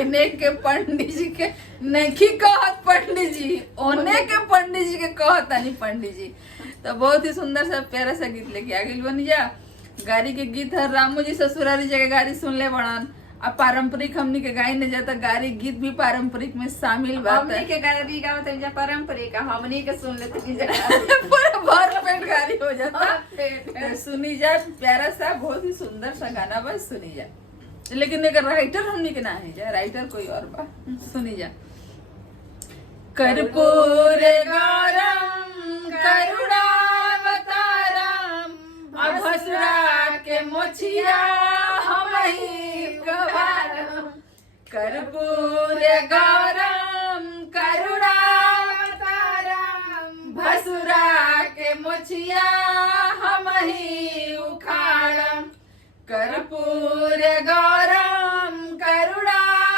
एने के पंडित जी के नहीं कहत पंडित जी, ओने के पंडित जी के कहत नहीं पंडित जी। तो बहुत ही सुंदर सा प्यारा सा गीत लेके आ गई बनी जा। गाड़ी के गीत है रामू जी ससुरारी जगह गाड़ी सुन ले बड़ान। अब पारंपरिक हमनी के गाय न जाता, गाड़ी गीत भी पारंपरिक में शामिल बात हमनी के गाड़ी गावत है पारंपरिक, हमनी के सुन लेते पूरा भर पेट गाड़ी हो जाता। तो सुनी जा प्यारा सा बहुत ही सुंदर सा गाना, बस सुनी जा। लेकिन एक राइटर हमनी के ना है जा, राइटर कोई और बा। सुनी जा। कर्पूर गौरम करुणावतारम अभसुरा के मोछिया हमही गवारम। कर्पूर गौरम करुणावतारम भसुरा के मोछिया हमही उखाड़म। कर्पूर गौरम